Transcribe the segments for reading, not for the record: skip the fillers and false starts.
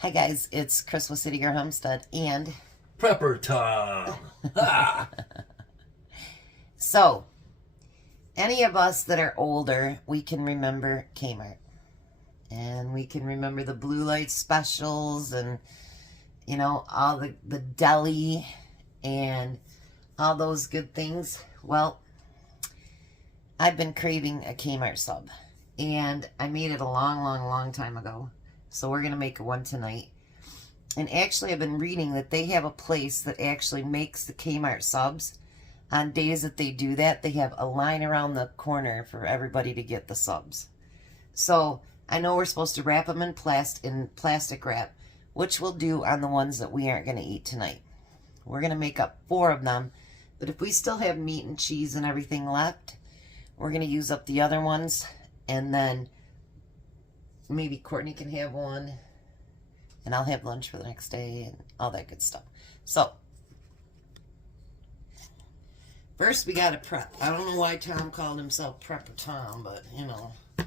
Hi guys, it's Chris with City Gear Homestead and Prepper time. Ah. So, any of us that are older, we can remember Kmart. And we can remember the blue light specials and, you know, all the deli and all those good things. Well, I've been craving a Kmart sub. And I made it a long time ago. So we're going to make one tonight. And actually, I've been reading that they have a place that actually makes the Kmart subs. On days that they do that, they have a line around the corner for everybody to get the subs. So I know we're supposed to wrap them in plastic wrap, which we'll do on the ones that we aren't going to eat tonight. We're going to make up 4 of them. But if we still have meat and cheese and everything left, we're going to use up the other ones. And then maybe Courtney can have one. And I'll have lunch for the next day and all that good stuff. So, first we got to prep. I don't know why Tom called himself Prepper Tom, but, you know, I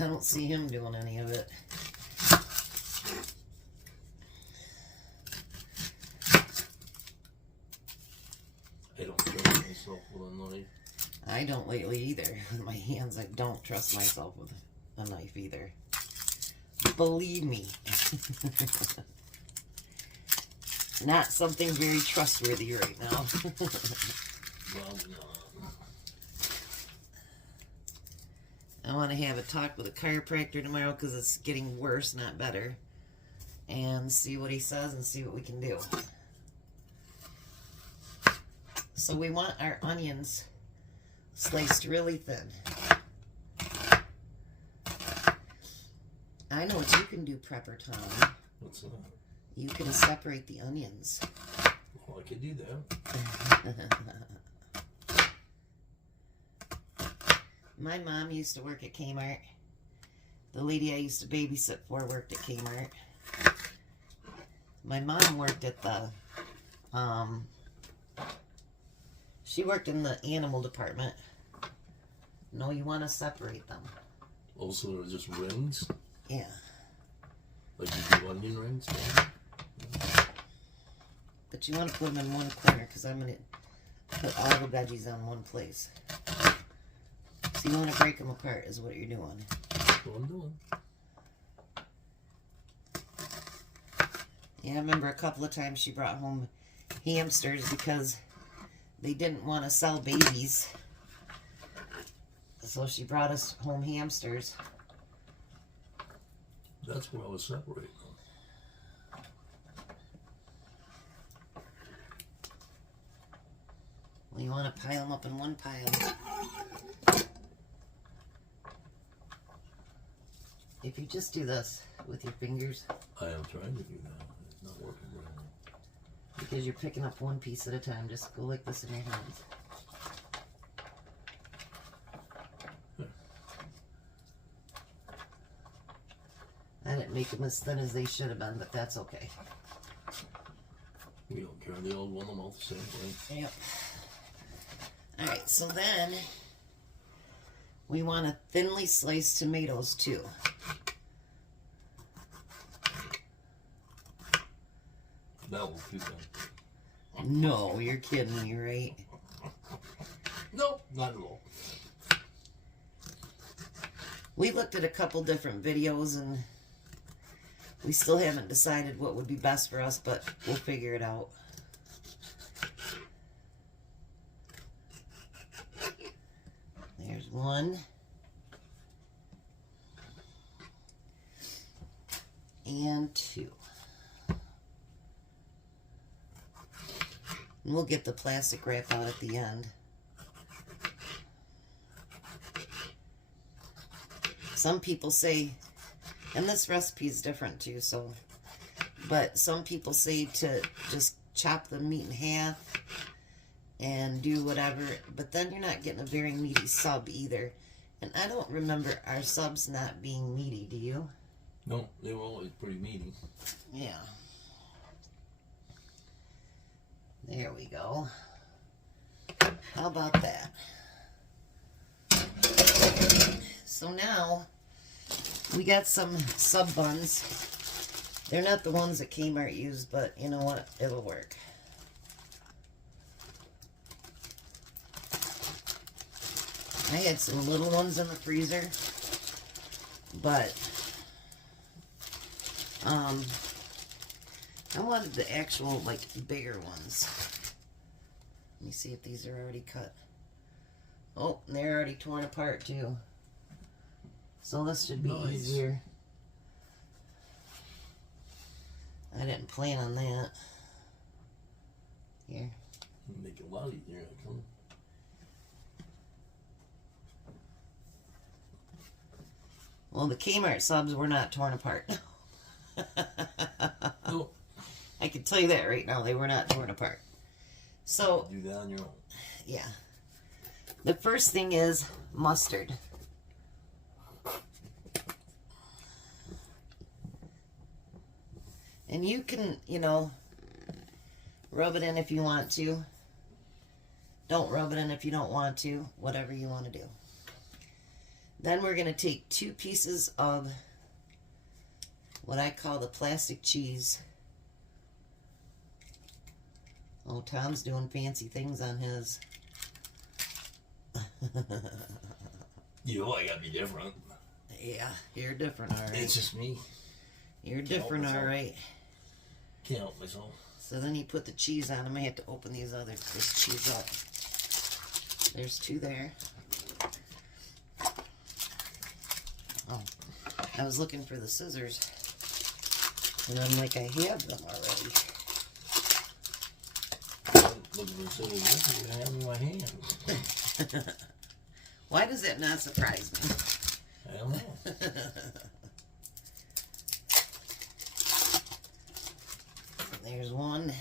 don't see him doing any of it. I don't trust myself with a knife. I don't lately either. With my hands, I don't trust myself with a knife either. Believe me. Not something very trustworthy right now. Well, no. I want to have a talk with a chiropractor tomorrow because it's getting worse, not better. And see what he says and see what we can do. So we want our onions sliced really thin. I know what you can do, Prepper Tom. What's that? You can separate the onions. Well, I could do that. My mom used to work at Kmart. The lady I used to babysit for worked at Kmart. My mom worked at the, she worked in the animal department. No, you want to separate them. Also, they're just rings? Yeah. Like you do onion rings? Yeah. But you want to put them in one corner because I'm going to put all the veggies on one place. So you want to break them apart is what you're doing. That's what I'm doing. Yeah, I remember a couple of times she brought home hamsters because they didn't want to sell babies. So she brought us home hamsters. That's where I was separating them. Well, you want to pile them up in one pile. If you just do this with your fingers. I am trying to do that. It's not working very well. Because you're picking up one piece at a time. Just go like this in your hands. I didn't make them as thin as they should have been, but that's okay. We don't care. They all want them all the same way. Yep. Alright, so then we want to thinly slice tomatoes too. That will do that. No, you're kidding me, right? Nope, not at all. We looked at a couple different videos and we still haven't decided what would be best for us, but we'll figure it out. There's one. And 2. And we'll get the plastic wrap out at the end. Some people say, and this recipe is different too, so, but some people say to just chop the meat in half and do whatever, but then you're not getting a very meaty sub either. And I don't remember our subs not being meaty, do you? No, they were always pretty meaty. Yeah. There we go. How about that? So now we got some sub buns They're not the ones that Kmart used, but you know what? It'll work. I had some little ones in the freezer, but I wanted the actual, like, bigger ones. Let me see if these are already cut. Oh, they're already torn apart, too. So this should be easier. I didn't plan on that. Here. Make it a lot easier. Well, the Kmart subs were not torn apart. No. I can tell you that right now. They were not torn apart. So, do that on your own. Yeah. The first thing is mustard. And you can, you know, rub it in if you want to. Don't rub it in if you don't want to. Whatever you want to do. Then we're going to take 2 pieces of what I call the plastic cheese. Oh, Tom's doing fancy things on his. You know I gotta be different. Yeah, you're different, all right. It's just me. You're different, all right. Can't help myself. So then you put the cheese on them. I have to open this cheese up. There's 2 there. Oh, I was looking for the scissors. And I'm like, I have them already. Look at the scissors. I have in my hand. Why does that not surprise me? I don't know. There's 1.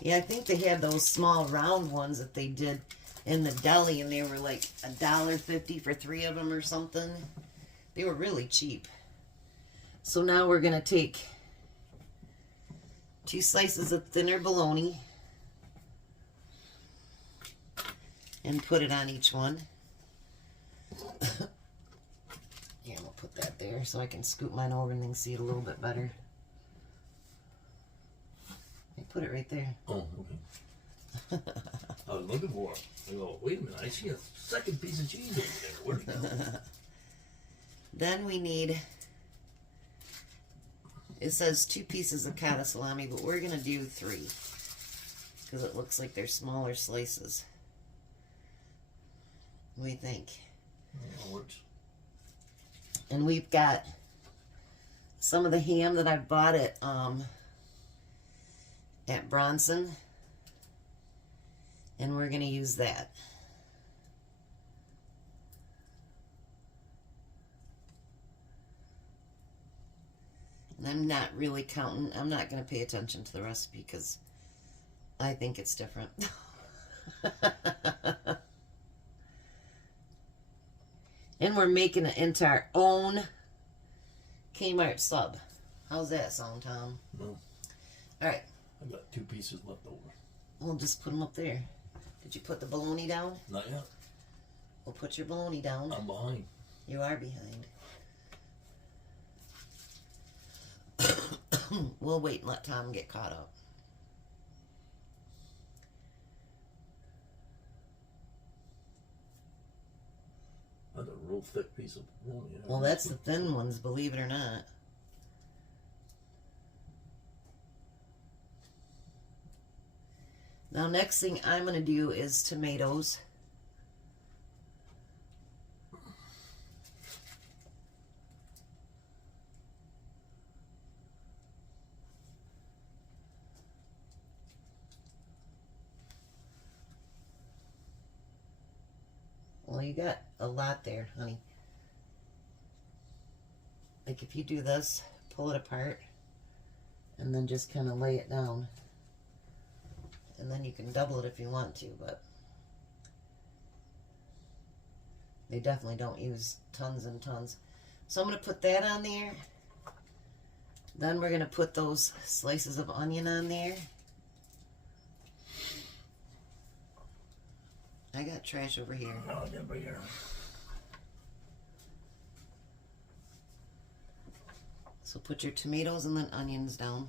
Yeah, I think they had those small round ones that they did in the deli, and they were like $1.50 for 3 of them or something. They were really cheap. So now we're going to take 2 slices of thinner bologna and put it on each one. Yeah, I'm going to put that there so I can scoop mine over and then see it a little bit better. I put it right there. Oh, okay. I was looking for it. I go, wait a minute, I see a second piece of cheese over there. Where'd it go? Then we need, it says 2 pieces of cotta salami, but we're going to do 3 because it looks like they're smaller slices. What do you think? Yeah, works. And we've got some of the ham that I bought at Bronson, and we're going to use that. And I'm not really counting. I'm not going to pay attention to the recipe because I think it's different. And we're making it into our own Kmart sub. How's that sound, Tom? No. All right. I've got 2 pieces left over. We'll just put them up there. Did you put the bologna down? Not yet. We'll put your bologna down. I'm behind. You are behind. We'll wait and let Tom get caught up. That's a real thick piece of bologna. Well, that's the thin ones, believe it or not. Now, next thing I'm going to do is tomatoes. Well, you got a lot there, honey. Like if you do this, pull it apart, and then just kind of lay it down. And then you can double it if you want to, but they definitely don't use tons and tons. So I'm going to put that on there. Then we're going to put those slices of onion on there. I got trash over here. No, I got right here. So put your tomatoes and then onions down.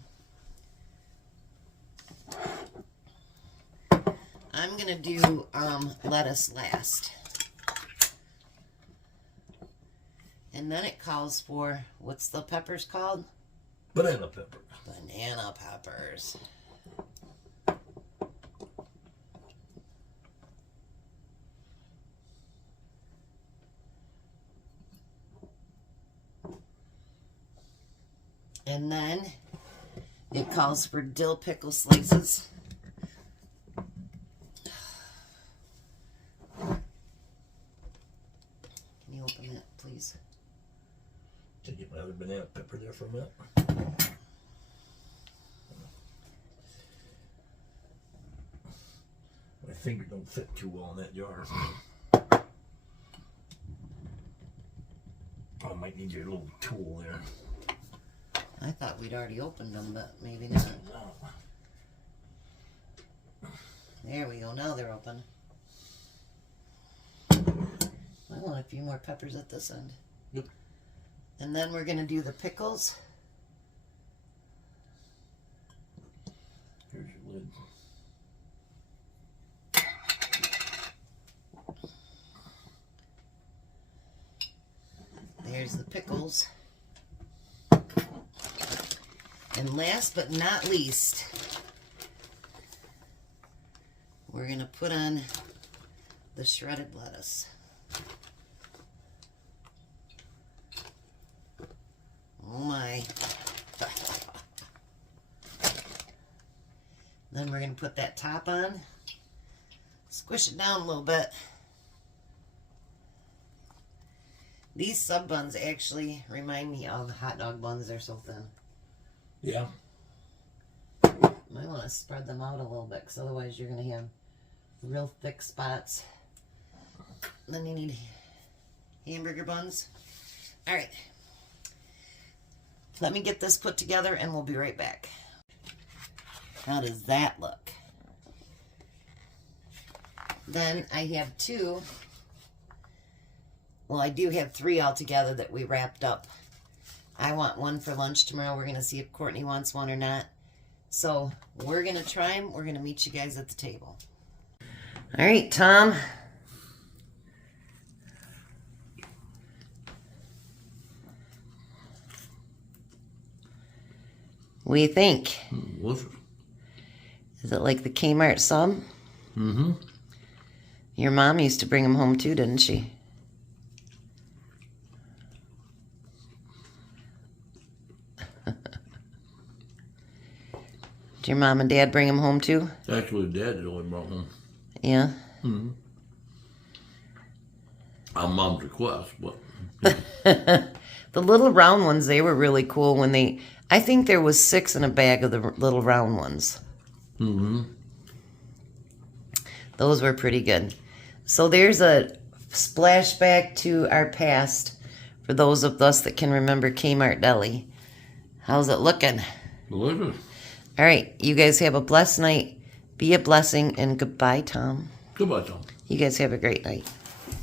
I'm gonna do lettuce last. And then it calls for, what's the peppers called? Banana pepper. Banana peppers. And then it calls for dill pickle slices. Can you open that, please? Did you get my other banana pepper there for a minute? My finger don't fit too well in that jar. I might need your little tool there. I thought we'd already opened them, but maybe not. There we go. Now they're open. I want a few more peppers at this end. Yep. And then we're going to do the pickles. Here's your lid. There's the pickles. And last but not least, we're going to put on the shredded lettuce. Oh my. Then we're going to put that top on. Squish it down a little bit. These sub buns actually remind me of hot dog buns. They're so thin. Yeah. Might want to spread them out a little bit, because otherwise you're going to have real thick spots. Then you need hamburger buns. All right. Let me get this put together and we'll be right back. How does that look? Then I have two. Well, I do have three altogether that we wrapped up. I want one for lunch tomorrow. We're going to see if Courtney wants one or not. So we're going to try them. We're going to meet you guys at the table. All right, Tom. What do you think? What's it? Is it like the Kmart Sub? Mm-hmm. Your mom used to bring them home too, didn't she? Did your mom and dad bring them home too? Actually, Dad had only brought home. Yeah? Mm-hmm. On Mom's request, but... The little round ones, they were really cool when they... I think there was 6 in a bag of the little round ones. Mm-hmm. Those were pretty good. So there's a splashback to our past for those of us that can remember Kmart Deli. How's it looking? Delicious. All right, you guys have a blessed night. Be a blessing, and goodbye, Tom. Goodbye, Tom. You guys have a great night.